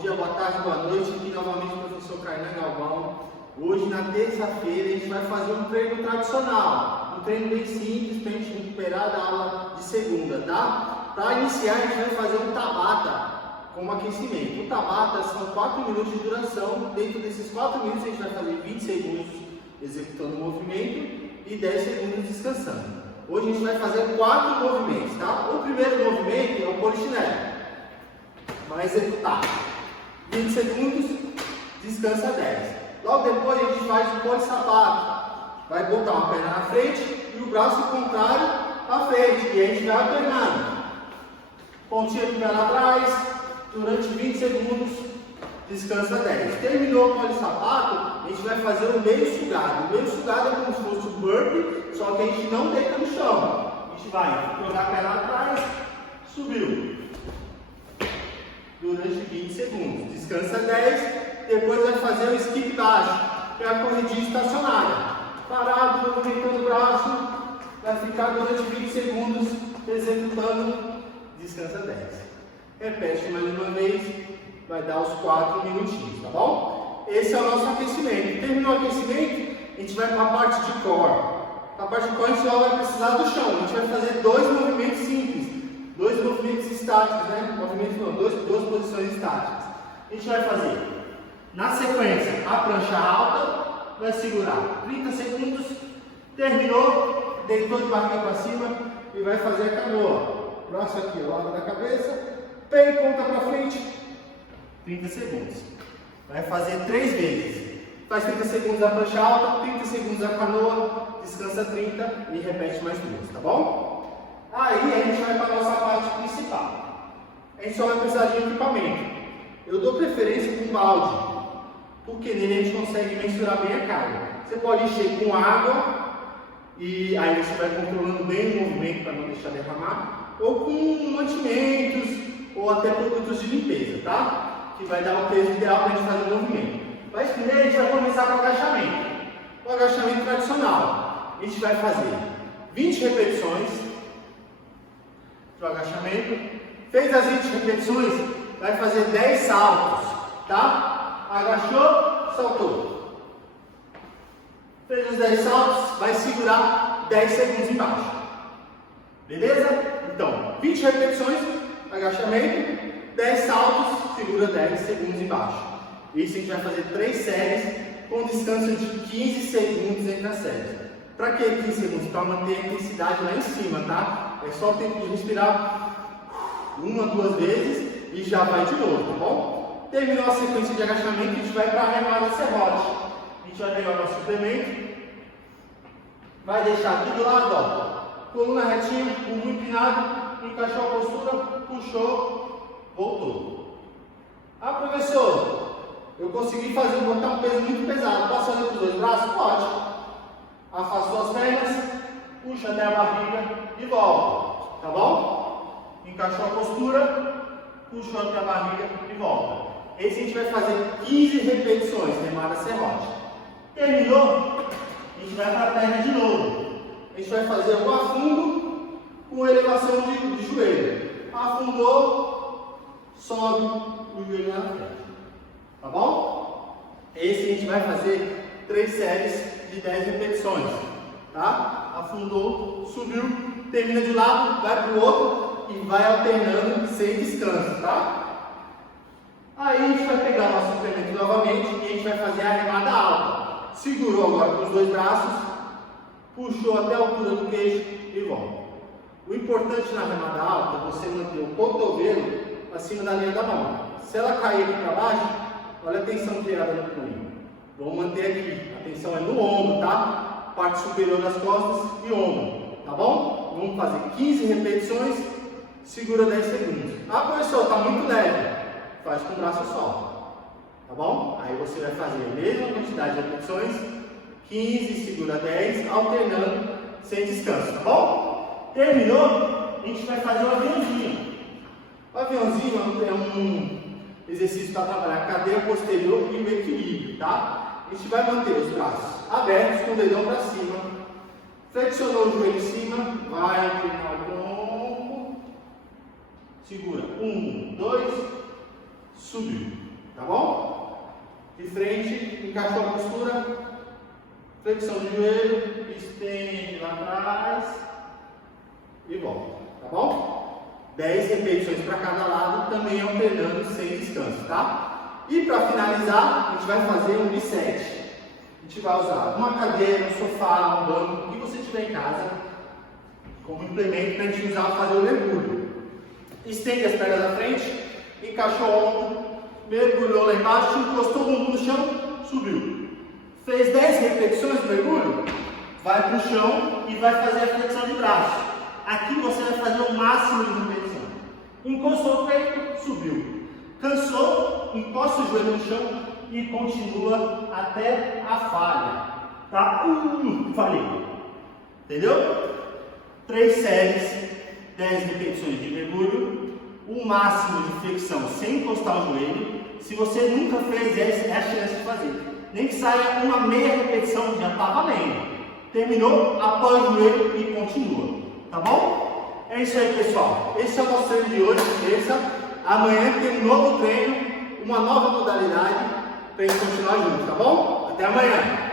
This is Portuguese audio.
dia, boa tarde, boa noite. Aqui novamente o professor Kainan Galvão. Hoje, na terça-feira, a gente vai fazer um treino tradicional. Um treino bem simples para a gente recuperar da aula de segunda, tá? Para iniciar, a gente vai fazer um Tabata como aquecimento. O Tabata são 4 minutos de duração. Dentro desses 4 minutos, a gente vai fazer 20 segundos executando o movimento e 10 segundos descansando. Hoje a gente vai fazer 4 movimentos, tá? O primeiro movimento é o polichinelo. Vai executar 20 segundos, descansa 10. Logo depois a gente faz o polissapato. Vai botar uma perna na frente e o braço contrário à frente. E a gente vai alternando. Pontinha de perna atrás, durante 20 segundos, descansa 10. Terminou o polissapato, a gente vai fazer o meio sugado. O meio sugado é como se fosse um burpee, só que a gente não deita no chão. A gente vai jogar a perna atrás, subiu. Durante 20 segundos. Descansa 10, depois vai fazer o skip baixo, que é a corridinha estacionária. Parado, movimentando o braço, vai ficar durante 20 segundos executando, descansa 10. Repete mais uma vez, vai dar os 4 minutinhos, tá bom? Esse é o nosso aquecimento. Terminou o aquecimento, a gente vai para a parte de core. Na parte de core a gente só vai precisar do chão. A gente vai fazer 2 movimentos simples. 2 movimentos estáticos, né? Movimentos não, 2 posições estáticas. A gente vai fazer, na sequência, a prancha alta, vai segurar 30 segundos, terminou, deitou de barriga para cima e vai fazer a canoa. Braço aqui ao lado da cabeça, pé e ponta para frente, 30 segundos. Vai fazer 3 vezes. Faz 30 segundos a prancha alta, 30 segundos a canoa, descansa 30 e repete mais 2, tá bom? Aí a gente vai para a nossa parte principal. A gente só vai precisar de equipamento. Eu dou preferência com balde, porque nele a gente consegue mensurar bem a carga. Você pode encher com água, e aí você vai controlando bem o movimento para não deixar derramar, ou com mantimentos, ou até produtos de limpeza, tá? Que vai dar o peso ideal para a gente fazer o movimento. Mas primeiro a gente vai começar com o agachamento. O agachamento tradicional. A gente vai fazer 20 repetições para o agachamento. Fez as 20 repetições, vai fazer 10 saltos, tá? Agachou, saltou. Fez os 10 saltos, vai segurar 10 segundos embaixo. Beleza? Então, 20 repetições, agachamento, 10 saltos, segura 10 segundos embaixo. Isso a gente vai fazer 3 séries com descanso de 15 segundos entre as séries. Para que 15 segundos? Para manter a intensidade lá em cima, tá? É só o tempo de respirar 1 2 vezes e já vai de novo, tá bom? Terminou a sequência de agachamento, a gente vai para a remada serrote. A gente vai pegar o nosso suplemento, vai deixar aqui do lado, ó, coluna retinha, bumbum empinado, encaixou a postura, puxou, voltou. Ah, professor, eu consegui botar um peso muito pesado, posso fazer com os 2 braços? Pode. Afastou as pernas, puxa até a barriga e volta, tá bom? Encaixou a postura, puxou até a barriga e volta. Esse a gente vai fazer 15 repetições, remada serrote. Terminou, a gente vai para a perna de novo. A gente vai fazer um afundo com elevação de joelho. Afundou, sobe o joelho na frente. Tá bom? Esse a gente vai fazer 3 séries de 10 repetições, tá? Afundou, subiu, termina de um lado, vai para o outro e vai alternando sem descanso, tá? Aí a gente vai pegar o nosso suplemento novamente e a gente vai fazer a remada alta. Segurou agora com os 2 braços, puxou até a altura do queixo e volta. O importante na remada alta é você manter o cotovelo acima da linha da mão. Se ela cair aqui para baixo, olha a tensão criada no punho. Vamos manter aqui, a tensão é no ombro, tá? Parte superior das costas e ombro, tá bom? Vamos fazer 15 repetições, segura 10 segundos. Ah, professor, está muito leve, faz com o braço só, tá bom? Aí você vai fazer a mesma quantidade de repetições, 15, segura 10, alternando, sem descanso, tá bom? Terminou, a gente vai fazer o aviãozinho. O aviãozinho é um exercício para trabalhar a cadeia posterior e o equilíbrio, tá? A gente vai manter os braços abertos com o dedão para cima. Flexionou o joelho em cima, vai inclinar o tronco. Segura. 1, 2, subiu. tá bom? De frente, encaixou a postura, flexão de joelho, estende lá atrás e volta, tá bom? 10 repetições para cada lado, também alternando sem descanso, tá? E para finalizar, a gente vai fazer um reset. A gente vai usar uma cadeira, um sofá, um banco, o que você tiver em casa, como implemento para a gente usar para fazer o mergulho. Estende as pernas na frente, encaixou o ombro, mergulhou lá embaixo, encostou o bumbum no chão, subiu. Fez 10 repetições do mergulho, vai para o chão e vai fazer a flexão de braço. Aqui você vai fazer o máximo de repetição. Encostou o peito, subiu. Cansou, encosta o joelho no chão e continua até a falha. Tá? Falhei. Entendeu? 3 séries, 10 repetições de mergulho, o máximo de flexão sem encostar o joelho. Se você nunca fez, é a chance de fazer. Nem que saia uma meia repetição, já está valendo. Terminou, apoia o joelho e continua. Tá bom? É isso aí, pessoal. Esse é o nosso treino de hoje, terça. Amanhã tem um novo treino, uma nova modalidade para a gente continuar junto, tá bom? Até amanhã!